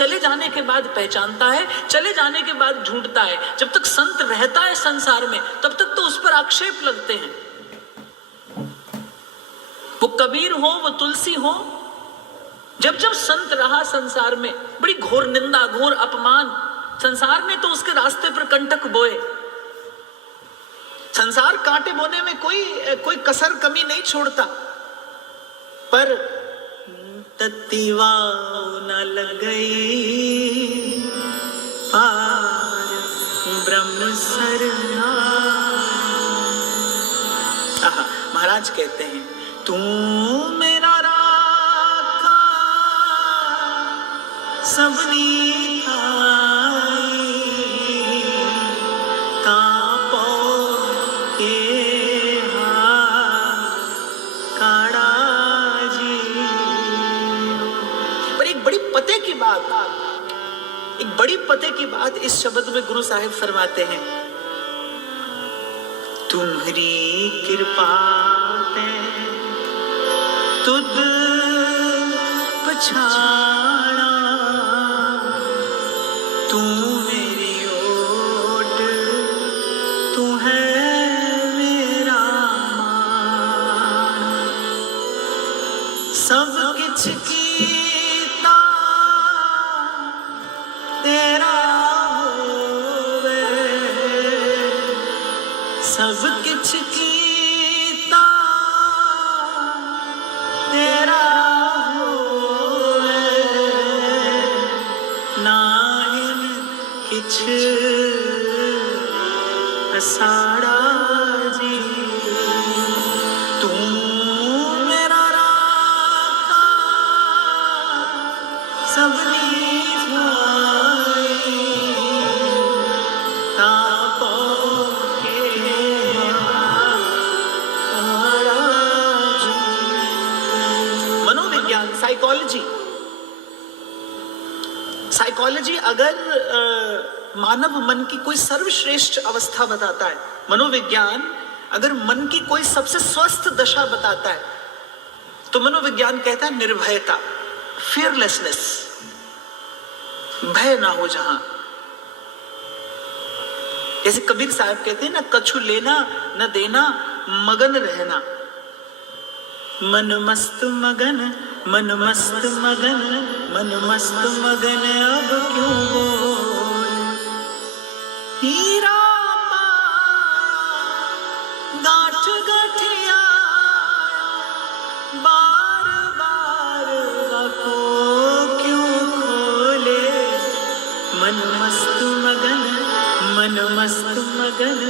चले जाने के बाद पहचानता है, चले जाने के बाद ढूंढता है। जब तक संत रहता है संसार में तब तक तो उस पर आक्षेप लगते हैं। वो कबीर हो, वो तुलसी हो, जब जब संत रहा संसार में बड़ी घोर निंदा, घोर अपमान, संसार ने तो उसके रास्ते पर कंटक बोए। संसार कांटे बोने में कोई कसर कमी नहीं छोड़ता, पर तत्तीवा न लगई पार ब्रह्म सरना। महाराज कहते हैं, तू मेरा राखा सबनी थाई, कापो के काड़ा जी। पर एक बड़ी पते की बात, एक बड़ी पते की बात इस शब्द में गुरु साहिब फरमाते हैं, तुम्हारी कृपा तुद पछाना, तू मेरी ओट, तू है मेरा मान। सब किछ कीता तेरा होवे, सब किछ कीता तेरा होवे, नाहिन किछ असाड़ा जी। तू मेरा राखा सबनी थाई, तापो के काड़ा जी। मनोविज्ञान, साइकोलॉजी अगर मानव मन की कोई सर्वश्रेष्ठ अवस्था बताता है, मनोविज्ञान अगर मन की कोई सबसे स्वस्थ दशा बताता है, तो मनोविज्ञान कहता है निर्भयता, फियरलेसनेस, भय ना हो जहां। जैसे कबीर साहब कहते हैं ना, कछु लेना न देना मगन रहना। मन मस्त मगन, मन मस्त मगन, मन मस्त मगन अब क्यों बोल। हीरा गांठ गठिया बार बार को क्यों खोले। मन मस्त मगन, मन मस्त मगन,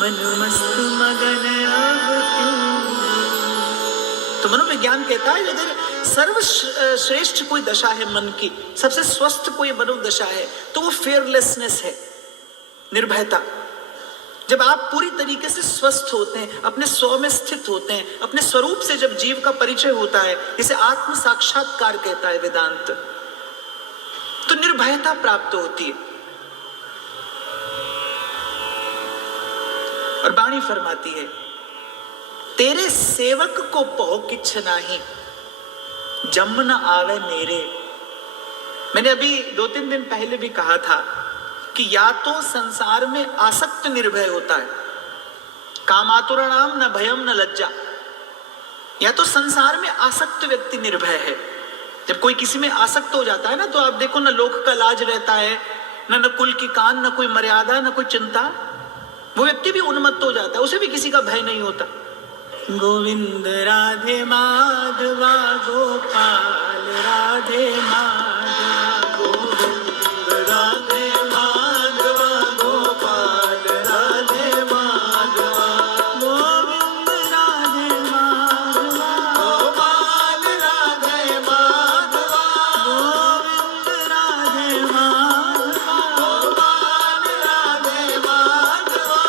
मन मस्त मगन अब क्यों। तो मनोविज्ञान कहता है अगर सर्वश्रेष्ठ कोई दशा है मन की, सबसे स्वस्थ कोई मनोदशा है, तो वो फेयरलेसनेस है, निर्भयता। जब आप पूरी तरीके से स्वस्थ होते हैं, अपने स्व में स्थित होते हैं, अपने स्वरूप से जब जीव का परिचय होता है, इसे आत्म साक्षात्कार कहता है वेदांत, तो निर्भयता प्राप्त होती है। और वाणी फरमाती है, तेरे सेवक को पो किछ नाही, जम न आवे मेरे। मैंने अभी 2-3 दिन पहले भी कहा था कि या तो संसार में आसक्त निर्भय होता है, कामातुराणाम न भयम न लज्जा, या तो संसार में आसक्त व्यक्ति निर्भय है। जब कोई किसी में आसक्त हो जाता है ना, तो आप देखो ना लोक का लाज रहता है, न कुल की कान, न कोई मर्यादा, न कोई चिंता। वो व्यक्ति भी उन्मत्त हो जाता है, उसे भी किसी का भय नहीं होता। गोविंद राधे माधवा गोपाल राधे माधवा, गोविंद राधे माधवा गोपाल राधे माधवा, गोविंद राधे माधवा गोपाल राधे माधवा, गोविंद राधे माधवा गोपाल राधे माधवा,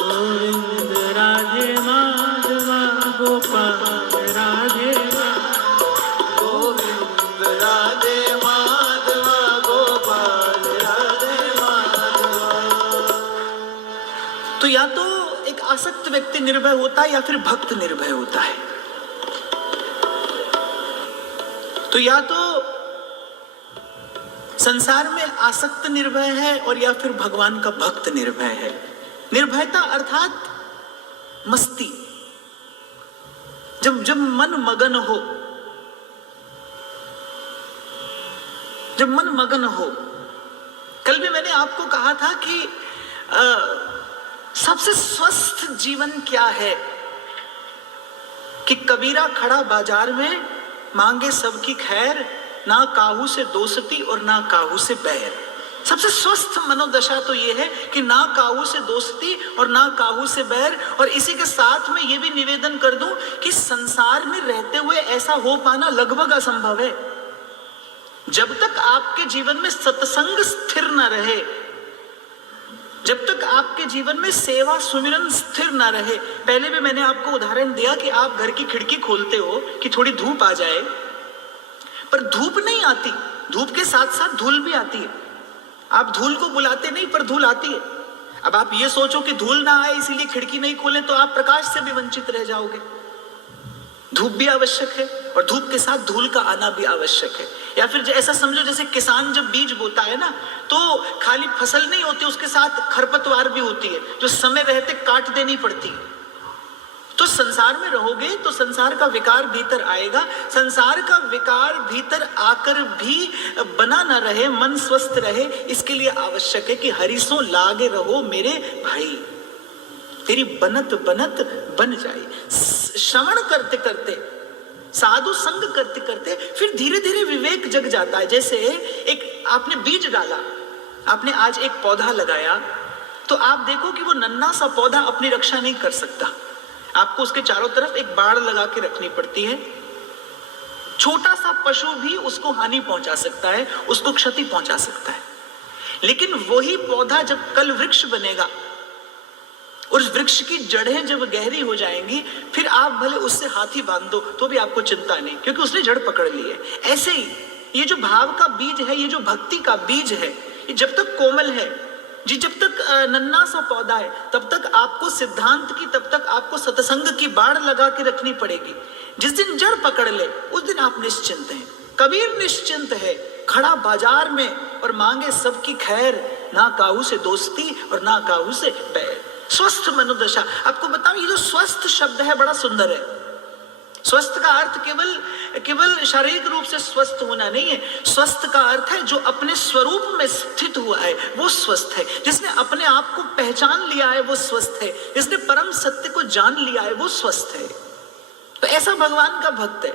गोविंद राधे माधवा गोपाल राधे, गोविंद राधे माधवा गोपाल राधे माधवा। तो या तो एक आसक्त व्यक्ति निर्भय होता है या फिर भक्त निर्भय होता है। तो या तो संसार में आसक्त निर्भय है और या फिर भगवान का भक्त निर्भय है। निर्भयता अर्थात मस्ती, जब जब मन मगन हो, जब मन मगन हो। कल भी मैंने आपको कहा था कि सबसे स्वस्थ जीवन क्या है कि कबीरा खड़ा बाजार में मांगे सबकी खैर, ना काहू से दोस्ती और ना काहू से बैर। सबसे स्वस्थ मनोदशा तो ये है कि ना काहू से दोस्ती और ना काहू से बैर। और इसी के साथ में ये भी निवेदन कर दूं कि संसार में रहते हुए ऐसा हो पाना लगभग असंभव है। जब तक आपके जीवन में सत्संग स्थिर न रहे, जब तक आपके जीवन में सेवा सुमिरन स्थिर न रहे। पहले भी मैंने आपको उदाहरण दिया कि आप घर की खिड़की खोलते हो कि थोड़ी धूप आ जाए, पर धूप नहीं आती, धूप के साथ साथ धूल भी आती है। आप धूल को बुलाते नहीं पर धूल आती है। अब आप ये सोचो कि धूल ना आए इसीलिए खिड़की नहीं खोलें तो आप प्रकाश से भी वंचित रह जाओगे। धूप भी आवश्यक है और धूप के साथ धूल का आना भी आवश्यक है। या फिर ऐसा समझो जैसे किसान जब बीज बोता है ना, तो खाली फसल नहीं होती, उसके साथ खरपतवार भी होती है जो समय रहते काट देनी पड़ती है। तो संसार में रहोगे तो संसार का विकार भीतर आएगा। संसार का विकार भीतर आकर भी बना न रहे, मन स्वस्थ रहे, इसके लिए आवश्यक है कि हरिसों लागे रहो मेरे भाई, तेरी बनत बनत बन जाए। श्रवण करते करते, साधु संग करते करते फिर धीरे धीरे विवेक जग जाता है। जैसे एक आपने बीज डाला, आपने आज एक पौधा लगाया, तो आप देखो कि वो नन्हा सा पौधा अपनी रक्षा नहीं कर सकता। आपको उसके चारों तरफ एक बाड़ लगा के रखनी पड़ती है। छोटा सा पशु भी उसको हानि पहुंचा सकता है, उसको क्षति पहुंचा सकता है। लेकिन वही पौधा जब कल वृक्ष बनेगा, उस वृक्ष की जड़ें जब गहरी हो जाएंगी, फिर आप भले उससे हाथी बांध दो तो भी आपको चिंता नहीं, क्योंकि उसने जड़ पकड़ ली है। ऐसे ही ये जो भाव का बीज है, ये जो भक्ति का बीज है, ये जब तक कोमल है जी, जब तक नन्हा सा पौधा है, तब तक आपको सिद्धांत की, तब तक आपको सत्संग की बाड़ लगा के रखनी पड़ेगी। जिस दिन जड़ पकड़ ले उस दिन आप निश्चिंत हैं। कबीर निश्चिंत है खड़ा बाजार में और मांगे सबकी खैर, ना काहू से दोस्ती और ना काहू से बैर। स्वस्थ मनोदशा। आपको बताऊं, ये जो स्वस्थ शब्द है बड़ा सुंदर है। स्वस्थ का अर्थ केवल शारीरिक रूप से स्वस्थ होना नहीं है। स्वस्थ का अर्थ है जो अपने स्वरूप में स्थित हुआ है वो स्वस्थ है। जिसने अपने आप को पहचान लिया है वो स्वस्थ है। जिसने परम सत्य को जान लिया है वो स्वस्थ है। तो ऐसा भगवान का भक्त है।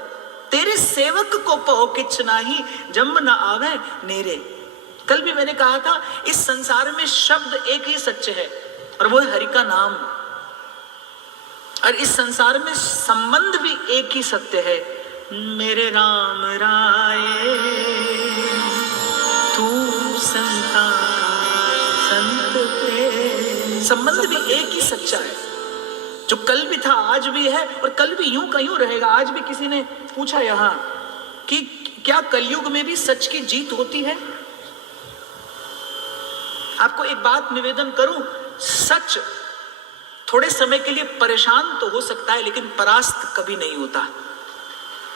तेरे सेवक को पहो किछ नाही, जम न आवे नेरे। कल भी मैंने कहा था, इस संसार में शब्द एक ही सच्चे है और वो है हरि का नाम। और इस संसार में संबंध भी एक ही सत्य है, मेरे राम राये तू संता संत प्रेम। संबंध भी एक ही सच्चा है, जो कल भी था आज भी है और कल भी यूं का यूं रहेगा। आज भी किसी ने पूछा यहां कि क्या कलयुग में भी सच की जीत होती है। आपको एक बात निवेदन करूं, सच थोड़े समय के लिए परेशान तो हो सकता है लेकिन परास्त कभी नहीं होता।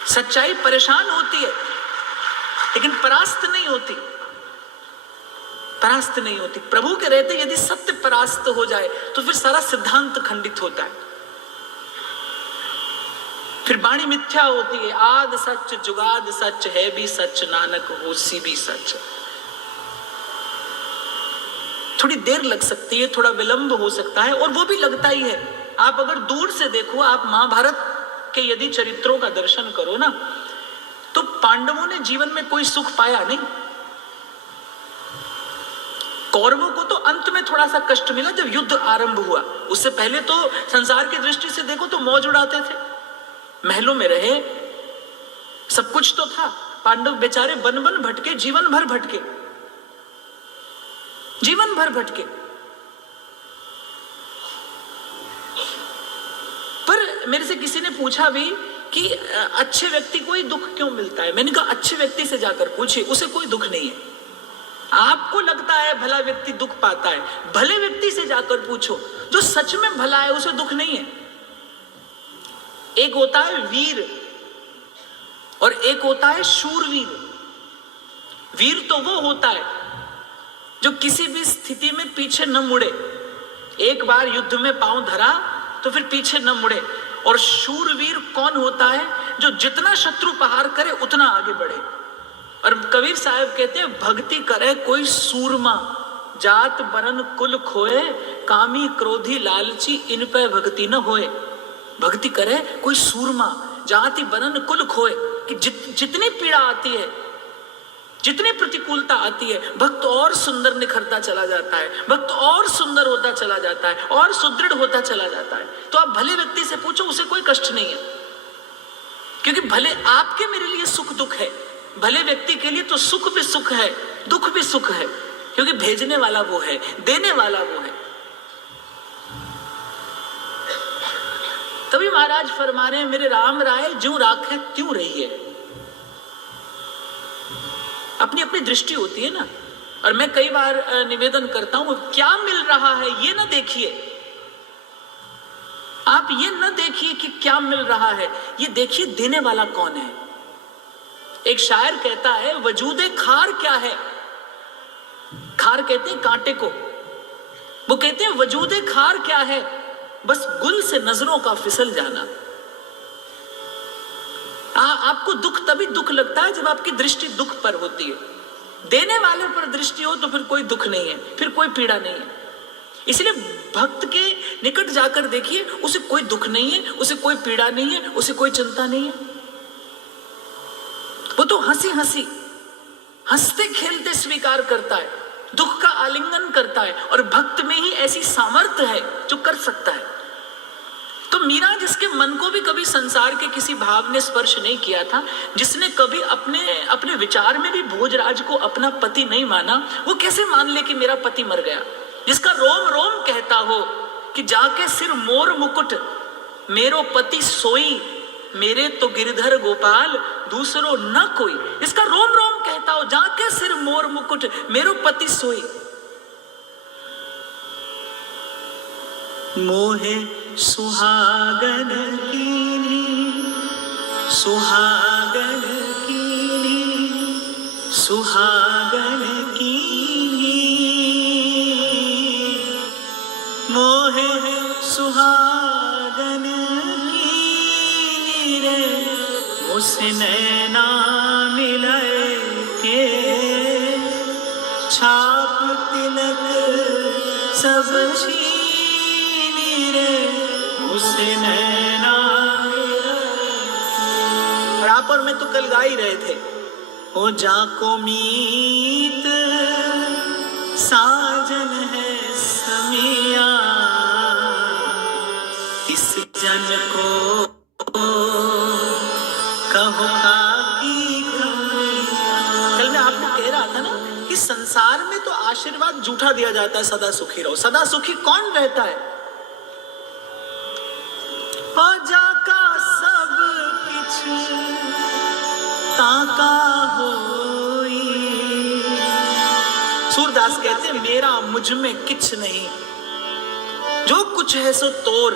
सच्चाई परेशान होती है लेकिन परास्त नहीं होती, परास्त नहीं होती। प्रभु के रहते यदि सत्य परास्त हो जाए तो फिर सारा सिद्धांत खंडित होता है, फिर वाणी मिथ्या होती है। आद सच जुगाद सच, है भी सच नानक होसी भी सच। थोड़ी देर लग सकती है, थोड़ा विलंब हो सकता है, और वो भी लगता ही है। आप अगर दूर से देखो, आप महाभारत के यदि चरित्रों का दर्शन करो ना, तो पांडवों ने जीवन में कोई सुख पाया नहीं। कौरवों को तो अंत में थोड़ा सा कष्ट मिला जब युद्ध आरंभ हुआ। उससे पहले तो संसार की दृष्टि से देखो तो मौज उड़ाते थे, महलों में रहे, सब कुछ तो था। पांडव बेचारे बन बन भटके, जीवन भर भटके, जीवन भर भटके। पर मेरे से किसी ने पूछा भी कि अच्छे व्यक्ति को ही दुख क्यों मिलता है। मैंने कहा अच्छे व्यक्ति से जाकर पूछिए, उसे कोई दुख नहीं है। आपको लगता है भला व्यक्ति दुख पाता है, भले व्यक्ति से जाकर पूछो, जो सच में भला है उसे दुख नहीं है। एक होता है वीर और एक होता है शूरवीर। वीर तो वो होता है जो किसी भी स्थिति में पीछे न मुड़े, एक बार युद्ध में पांव धरा तो फिर पीछे न मुड़े। और शूरवीर कौन होता है? जो जितना शत्रु प्रहार करे उतना आगे बढ़े। और कबीर साहब कहते हैं भक्ति करे कोई सूरमा, जात बरन कुल खोए, कामी क्रोधी लालची इन पे भक्ति न होए। भक्ति करे कोई सूरमा, जाति बरन कुल खोए, कि जितनी पीड़ा आती है, जितनी प्रतिकूलता आती है, भक्त और सुंदर निखरता चला जाता है, भक्त और सुंदर होता चला जाता है, और सुदृढ़ होता चला जाता है। तो आप भले व्यक्ति से पूछो, उसे कोई कष्ट नहीं है, क्योंकि भले आपके मेरे लिए सुख दुख है, भले व्यक्ति के लिए तो सुख भी सुख है, दुख भी सुख है, क्योंकि भेजने वाला वो है, देने वाला वो है। तभी महाराज फरमा रहे हैं, मेरे राम राय ज्यों राखे त्यों रहिए। अपनी अपनी दृष्टि होती है ना। और मैं कई बार निवेदन करता हूं, क्या मिल रहा है ये ना देखिए, आप ये ना देखिए कि क्या मिल रहा है, ये देखिए देने वाला कौन है। एक शायर कहता है, वजूदे खार क्या है? खार कहते हैं कांटे को, वो कहते हैं वजूदे खार क्या है? बस गुल से नजरों का फिसल जाना। आपको दुख तभी दुख लगता है जब आपकी दृष्टि दुख पर होती है। देने वाले पर दृष्टि हो तो फिर कोई दुख नहीं है, फिर कोई पीड़ा नहीं है। इसलिए भक्त के निकट जाकर देखिए, उसे कोई दुख नहीं है, उसे कोई पीड़ा नहीं है, उसे कोई चिंता नहीं है। वो तो हंसी हंसी हंसते खेलते स्वीकार करता है, दुख का आलिंगन करता है। और भक्त में ही ऐसी सामर्थ्य है जो कर सकता है। तो मीरा, जिसके मन को भी कभी संसार के किसी भाव ने स्पर्श नहीं किया था, जिसने कभी अपने विचार में भी भोजराज को अपना पति नहीं माना, वो कैसे मान ले कि मेरा पति मर गया? जिसका रोम रोम कहता हो कि जाके सिर मोर मुकुट मेरो पति सोई, मेरे तो गिरधर गोपाल दूसरो न कोई। इसका रोम रोम कहता हो, जाके सिर मोर मुकुट मेरो पति सोई। मोहे सुहागन कीनी, सुहागन कीनी, सुहागन कीनी, मोहे सुहागन कीनी रे, उसे नैना मिलाए के, छाप तिलक सब छीनी रे, उसे नैना। और आप और मैं तो कल गा ही रहे थे, ओ जाको मीत साजन है समिया, इस जन को कहो काकी कमिया। कल मैं आपको कह रहा था ना कि संसार में तो आशीर्वाद झूठा दिया जाता है, सदा सुखी रहो। सदा सुखी कौन रहता है? जाका सब किछ ताका होई। सूरदास कहते हैं, मेरा मुझ में किछ नहीं, जो कुछ है सो तोर,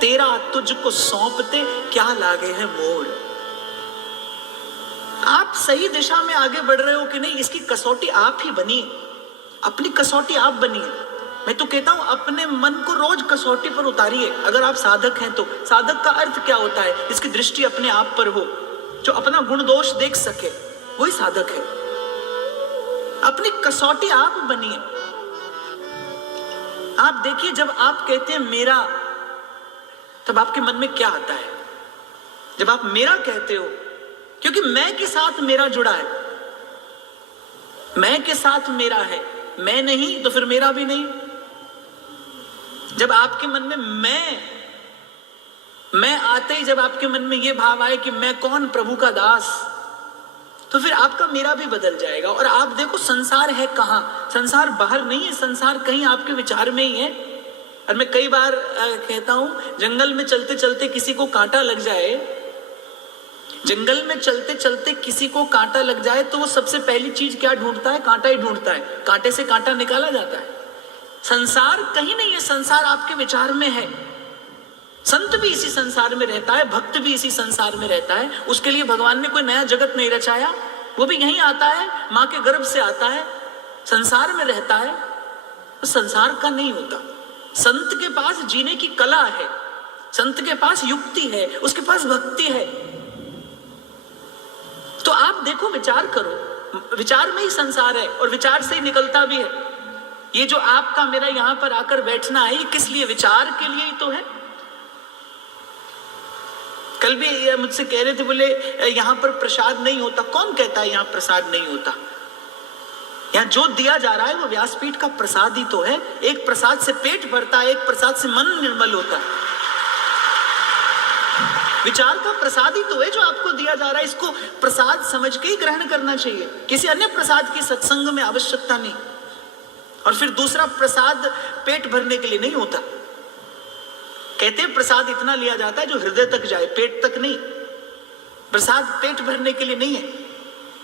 तेरा तुझको सौंपते क्या लागे है मोड़। आप सही दिशा में आगे बढ़ रहे हो कि नहीं, इसकी कसौटी आप ही बनिए, अपनी कसौटी आप बनिए। मैं तो कहता हूं, अपने मन को रोज कसौटी पर उतारिए। अगर आप साधक हैं तो साधक का अर्थ क्या होता है? जिसकी दृष्टि अपने आप पर हो, जो अपना गुण दोष देख सके, वही साधक है। अपनी कसौटी आप बनिए। आप देखिए, जब आप कहते हैं मेरा, तब आपके मन में क्या आता है? जब आप मेरा कहते हो, क्योंकि मैं के साथ मेरा जुड़ा है, मैं के साथ मेरा है, मैं नहीं तो फिर मेरा भी नहीं। जब आपके मन में मैं आते ही, जब आपके मन में यह भाव आए कि मैं कौन, प्रभु का दास, तो फिर आपका मेरा भी बदल जाएगा। और आप देखो, संसार है कहां? संसार बाहर नहीं है, संसार कहीं आपके विचार में ही है। और मैं कई बार कहता हूं, जंगल में चलते चलते किसी को कांटा लग जाए, जंगल में चलते चलते किसी को कांटा लग जाए तो वो सबसे पहली चीज क्या ढूंढता है? कांटा ही ढूंढता है। कांटे से कांटा निकाला जाता है। संसार कहीं नहीं है, संसार आपके विचार में है। संत भी इसी संसार में रहता है, भक्त भी इसी संसार में रहता है। उसके लिए भगवान ने कोई नया जगत नहीं रचाया, वो भी यहीं आता है, माँ के गर्भ से आता है, संसार में रहता है, तो संसार का नहीं होता। संत के पास जीने की कला है, संत के पास युक्ति है, उसके पास भक्ति है। तो आप देखो, विचार करो, विचार में ही संसार है और विचार से ही निकलता भी है। ये जो आपका मेरा यहां पर आकर बैठना है, ये किस लिए? विचार के लिए ही तो है। कल भी मुझसे कह रहे थे, बोले यहां पर प्रसाद नहीं होता। कौन कहता है यहां प्रसाद नहीं होता? यहां जो दिया जा रहा है वो व्यासपीठ का प्रसाद ही तो है। एक प्रसाद से पेट भरता है, एक प्रसाद से मन निर्मल होता है। विचार का प्रसाद ही तो है जो आपको दिया जा रहा है। इसको प्रसाद समझ के ही ग्रहण करना चाहिए, किसी अन्य प्रसाद की सत्संग में आवश्यकता नहीं। और फिर दूसरा प्रसाद पेट भरने के लिए नहीं होता। कहते हैं प्रसाद इतना लिया जाता है जो हृदय तक जाए, पेट तक नहीं। प्रसाद पेट भरने के लिए नहीं है।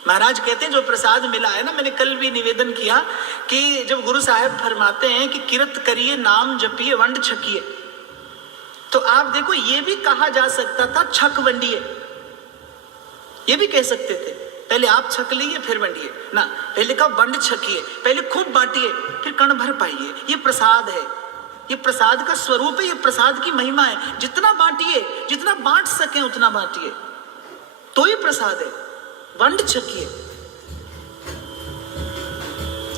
महाराज कहते हैं जो प्रसाद मिला है ना, मैंने कल भी निवेदन किया कि जब गुरु साहब फरमाते हैं कि किरत करिए, नाम जपिए, वंड छकिए, तो आप देखो ये भी कहा जा सकता था छक वंडिए, ये भी कह सकते थे। पहले आप छक लीजिए फिर वंडिए ना, पहले कहा वंड छकिए, पहले खूब बांटिए फिर कण भर पाइए। ये प्रसाद है, ये प्रसाद का स्वरूप है, ये प्रसाद की महिमा है। जितना बांटिए, जितना बांट सके उतना बांटिए, तो ये प्रसाद है। वंड छकिए।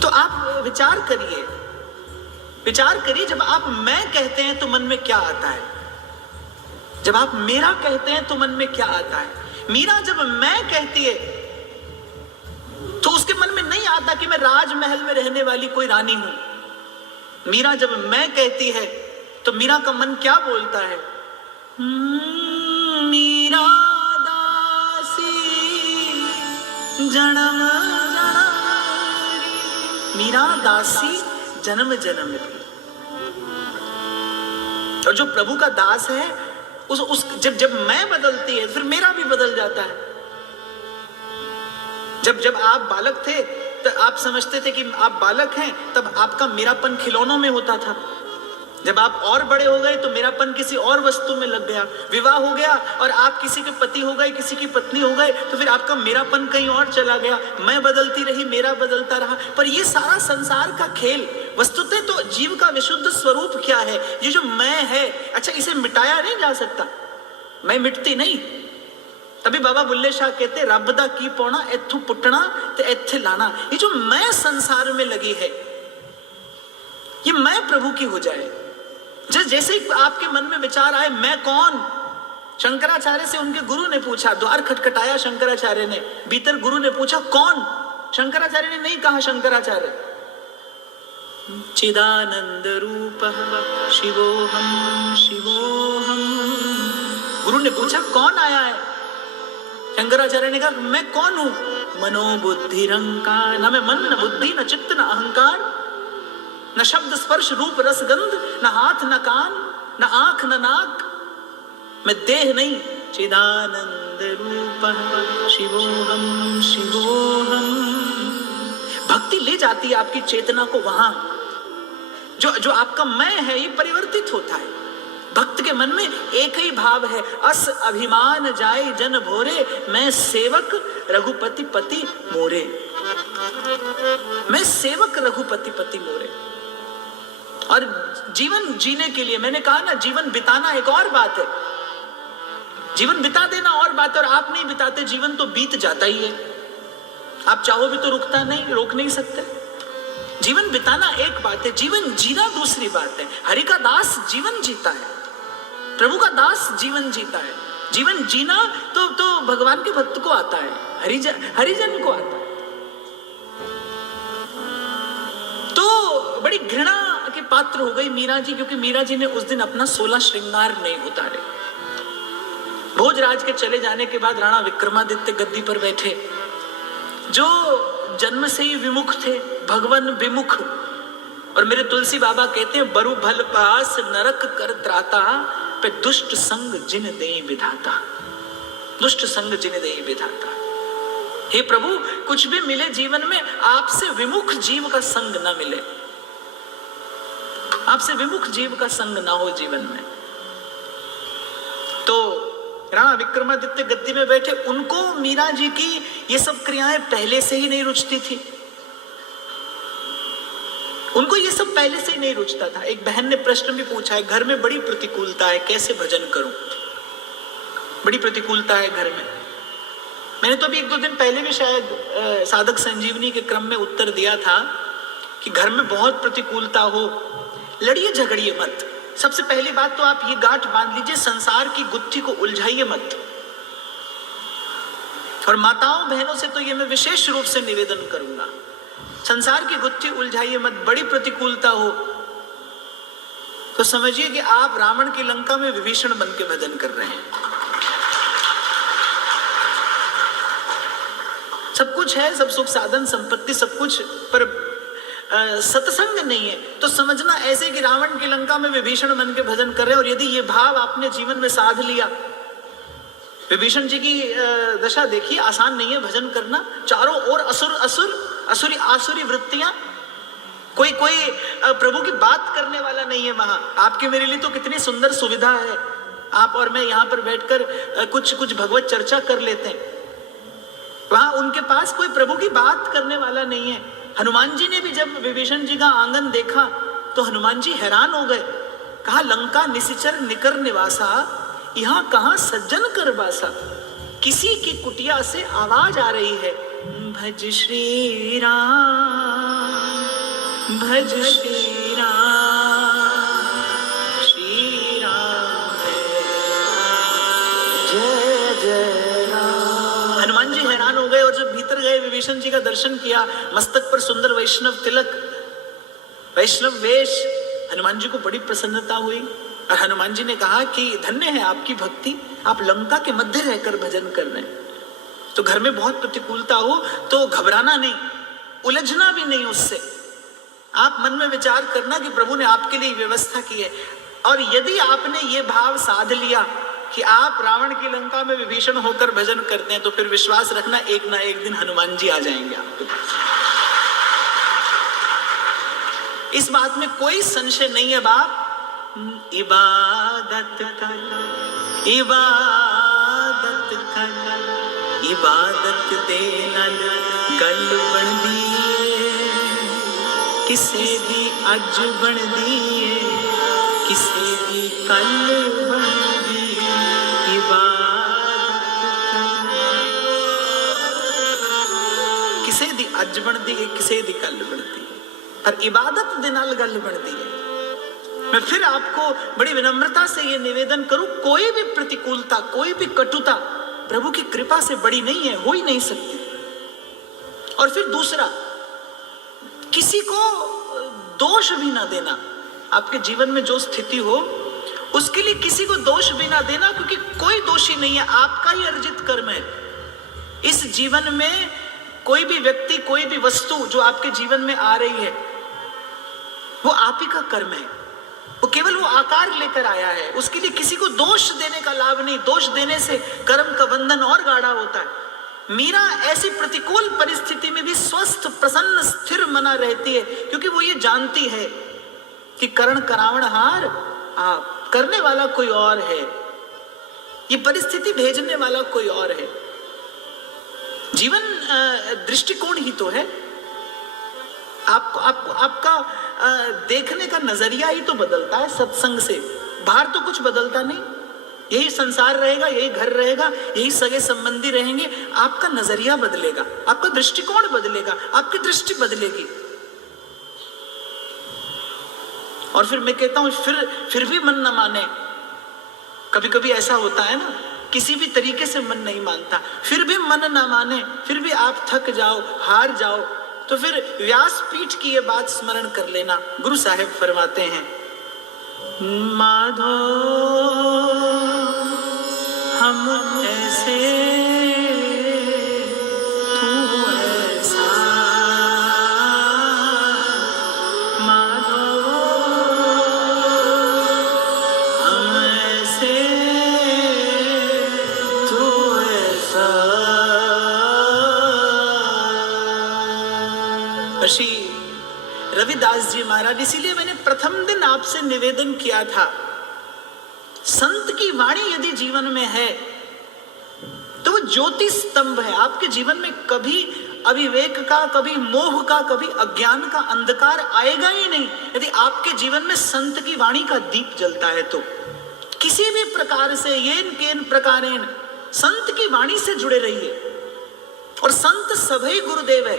तो आप विचार करिए, विचार करिए, जब आप मैं कहते हैं तो मन में क्या आता है? जब आप मेरा कहते हैं तो मन में क्या आता है? मीरा जब मैं कहती है तो उसके मन में नहीं आता कि मैं राजमहल में रहने वाली कोई रानी हूं। मीरा जब मैं कहती है तो मीरा का मन क्या बोलता है? मीरा दासी जन्म जन्म, मीरा दासी जन्म जन्म। और जो प्रभु का दास है उस जब मैं बदलती है फिर मेरा भी बदल जाता है। जब आप बालक थे तो आप समझते थे कि आप बालक हैं, तब आपका मेरापन खिलौनों में होता था। जब आप और बड़े हो गए तो मेरापन किसी और वस्तु में लग गया। विवाह हो गया और आप किसी के पति हो गए, किसी की पत्नी हो गए, तो फिर आपका मेरापन कहीं और चला गया। मैं बदलती रही, मेरा बदलता रहा। पर ये सारा संसार का खेल, वस्तुतः तो जीव का विशुद्ध स्वरूप क्या है? ये जो मैं है, अच्छा इसे मिटाया नहीं जा सकता। मैं मिटती नहीं। तभी बाबा बुल्ले शाह कहते, रब दा की पौना, इत्थों पुटना ते इत्थे लाना। ये जो मैं संसार में लगी है, ये मैं प्रभु की हो जाए। जैसे ही आपके मन में विचार आए मैं कौन? शंकराचार्य से उनके गुरु ने पूछा, द्वार खटखटाया शंकराचार्य ने, भीतर गुरु ने पूछा कौन? शंकराचार्य ने नहीं कहा शंकराचार्य, चिदानंद रूप शिवोहम शिवोहम। गुरु ने पूछा कौन आया है? शंकराचार्य ने कहा मैं कौन हूं? मनोबुद्धि रंकार, न मैं मन, न बुद्धि, न चित्त, न अहंकार, न शब्द स्पर्श रूप रस गंध, न हाथ न कान, न आंख न नाक, मैं देह नहीं। चिदानंद रूप शिवोहम शिवोहम। भक्ति ले जाती है आपकी चेतना को वहां। जो आपका मैं है ये परिवर्तित होता है। भक्त के मन में एक ही भाव है, अस अभिमान जाए जन भोरे, मैं सेवक रघुपति पति मोरे। मैं सेवक रघुपति पति मोरे। और जीवन जीने के लिए, मैंने कहा ना, जीवन बिताना एक और बात है, जीवन बिता देना और बात है। और आप नहीं बिताते, जीवन तो बीत जाता ही है। आप चाहो भी तो रुकता नहीं, रोक नहीं सकते। जीवन बिताना एक बात है, जीवन जीना दूसरी बात है। हरि का दास जीवन जीता है, प्रभु का दास जीवन जीता है। जीवन जीना तो भगवान के भक्त को आता है, हरिजन को आता है। तो बड़ी घृणा के पात्र हो गई मीरा जी, क्योंकि मीरा जी ने उस दिन अपना 16 श्रृंगार नहीं उतारे। भोजराज के चले जाने के बाद राणा विक्रमादित्य गद्दी पर बैठे, जो जन्म से ही विमुख थे, भगवान विमुख। और मेरे तुलसी बाबा कहते हैं, बरु भल पास नरक कर त्राता, पे दुष्ट संग जिन दे विधाता। दुष्ट संग जिन दे विधाता। हे प्रभु, कुछ भी मिले जीवन में, आपसे विमुख जीव का संग ना मिले, आपसे विमुख जीव का संग ना हो जीवन में। तो राणा विक्रमादित्य गद्दी में बैठे, उनको मीरा जी की ये सब क्रियाएं पहले से ही नहीं रुचती थी, उनको ये सब पहले से ही नहीं रुचता था। एक बहन ने प्रश्न भी पूछा है, घर में बड़ी प्रतिकूलता है, कैसे भजन करूं, बड़ी प्रतिकूलता है घर में। मैंने तो अभी 1-2 दिन पहले भी शायद साधक संजीवनी के क्रम में उत्तर दिया था कि घर में बहुत प्रतिकूलता हो, लड़िए झगड़िए मत। सबसे पहली बात तो आप ये गांठ बांध लीजिए, संसार की गुत्थी को उलझाइए मत। और माताओं बहनों से तो ये मैं विशेष रूप से निवेदन करूंगा, संसार की गुत्थी उलझाइए मत। बड़ी प्रतिकूलता हो तो समझिए कि आप रावण की लंका में विभीषण बन के भजन कर रहे हैं। सब कुछ है, सब सुख साधन संपत्ति सब कुछ, पर सत्संग नहीं है तो समझना ऐसे कि रावण की लंका में विभीषण बन के भजन कर रहे हैं। और यदि ये भाव आपने जीवन में साध लिया, विभीषण जी की दशा देखिए, आसान नहीं है भजन करना। चारों ओर असुर असुर, असुरी आसुरी वृत्तियां, कोई प्रभु की बात करने वाला नहीं है वहां। आपके मेरे लिए तो कितनी सुंदर सुविधा है, आप और मैं यहाँ पर बैठकर कुछ भगवत चर्चा कर लेते हैं। वहां उनके पास कोई प्रभु की बात करने वाला नहीं है। हनुमान जी ने भी जब विभीषण जी का आंगन देखा तो हनुमान जी हैरान हो गए, कहा लंका निशिचर निकर निवासा, यहाँ कहाँ सज्जन कर बासा। किसी की कुटिया से आवाज आ रही है, भज श्री राम, भज श्री राम, श्री राम जय जय राम। हनुमान जी हैरान हो गए और जब भीतर गए, विभीषण जी का दर्शन किया, मस्तक पर सुंदर वैष्णव तिलक, वैष्णव वेश, हनुमान जी को बड़ी प्रसन्नता हुई। और हनुमान जी ने कहा कि धन्य है आपकी भक्ति, आप लंका के मध्य रहकर भजन कर रहे हैं। तो घर में बहुत प्रतिकूलता हो तो घबराना नहीं, उलझना भी नहीं उससे। आप मन में विचार करना कि प्रभु ने आपके लिए व्यवस्था की है। और यदि आपने ये भाव साध लिया कि आप रावण की लंका में विभीषण होकर भजन करते हैं, तो फिर विश्वास रखना एक ना एक दिन हनुमान जी आ जाएंगे आपके पास। इस बात में कोई संशय नहीं है बाप। इबादत कर, इबादत कर, इबादत दे नल गल बन दिए, किसे भी अज बन दिए, किसे भी कल बन दिए। इबादत किसे दी अज बन दिए, किसे दी कल बन दिए, पर इबादत दे नाल गल बन दिए। मैं फिर आपको बड़ी विनम्रता से ये निवेदन करूं, कोई भी प्रतिकूलता, कोई भी कटुता प्रभु की कृपा से बड़ी नहीं है, हो ही नहीं सकती। और फिर दूसरा, किसी को दोष भी ना देना। आपके जीवन में जो स्थिति हो उसके लिए किसी को दोष भी ना देना, क्योंकि कोई दोषी नहीं है, आपका ही अर्जित कर्म है। इस जीवन में कोई भी व्यक्ति, कोई भी वस्तु जो आपके जीवन में आ रही है, वो आप ही का कर्म है, वो केवल वो आकार लेकर आया है। उसके लिए किसी को दोष देने का लाभ नहीं। दोष देने से कर्म का बंधन और गाढ़ा होता है। मीरा ऐसी प्रतिकूल परिस्थिति में भी स्वस्थ, प्रसन्न, स्थिर मना रहती है, क्योंकि वो ये जानती है कि करण करावण हार आप, करने वाला कोई और है, ये परिस्थिति भेजने वाला कोई और है। जीवन दृष्टिकोण ही तो है। आपका देखने का नजरिया ही तो बदलता है सत्संग से, बाहर तो कुछ बदलता नहीं। यही संसार रहेगा, यही घर रहेगा, यही सगे संबंधी रहेंगे। आपका नजरिया बदलेगा, आपका दृष्टिकोण बदलेगा, आपकी दृष्टि बदलेगी। और फिर मैं कहता हूं, फिर भी मन न माने। कभी कभी ऐसा होता है ना, किसी भी तरीके से मन नहीं मानता, फिर भी मन ना माने, फिर भी आप थक जाओ, हार जाओ, तो फिर व्यासपीठ की ये बात स्मरण कर लेना। गुरु साहिब फरमाते हैं, माधो हम ऐसे, तू ऐसा, माधो हम ऐसे, तू ऐसा। श्री रविदास जी महाराज, इसीलिए मैंने प्रथम दिन आपसे निवेदन किया था, संत की वाणी यदि जीवन में है ज्योति स्तंभ है। आपके जीवन में कभी अविवेक का, कभी मोह का, कभी अज्ञान का अंधकार आएगा ही नहीं यदि आपके जीवन में संत की वाणी का दीप जलता है। तो किसी भी प्रकार से येन केन प्रकारेण संत की वाणी से जुड़े रहिए। और संत सभी गुरुदेव है।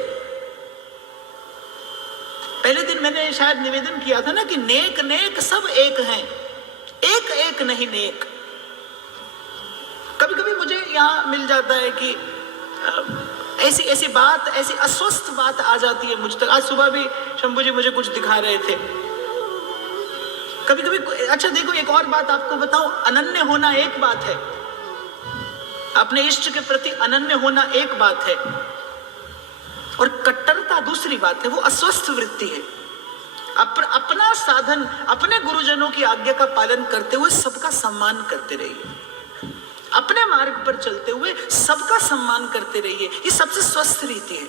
पहले दिन मैंने शायद निवेदन किया था ना कि नेक नेक सब एक हैं, एक एक नहीं नेक। कभी कभी मुझे यहाँ मिल जाता है कि ऐसी ऐसी बात, ऐसी अस्वस्थ बात आ जाती है मुझ तक। आज सुबह भी शंभू जी मुझे कुछ दिखा रहे थे। कभी कभी अच्छा देखो, एक और बात आपको बताऊं, अनन्य होना एक बात है, अपने इष्ट के प्रति अनन्य होना एक बात है, और कट्टरता दूसरी बात है। वो अस्वस्थ वृत्ति है। अपना साधन, अपने गुरुजनों की आज्ञा का पालन करते हुए सबका सम्मान करते रहिए। अपने मार्ग पर चलते हुए सबका सम्मान करते रहिए। ये सबसे स्वस्थ रीति है।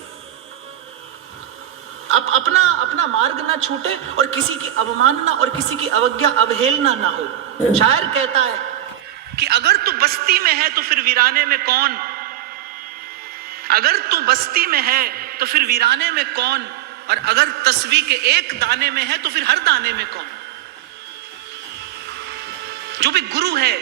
अपना मार्ग ना छूटे और किसी की अवमानना और किसी की अवज्ञा, अवहेलना ना हो। शायर कहता है कि अगर तू बस्ती में है तो फिर वीराने में कौन, अगर तू बस्ती में है तो फिर वीराने में कौन, और अगर तस्वीर के एक दाने में है तो फिर हर दाने में कौन। जो भी गुरु है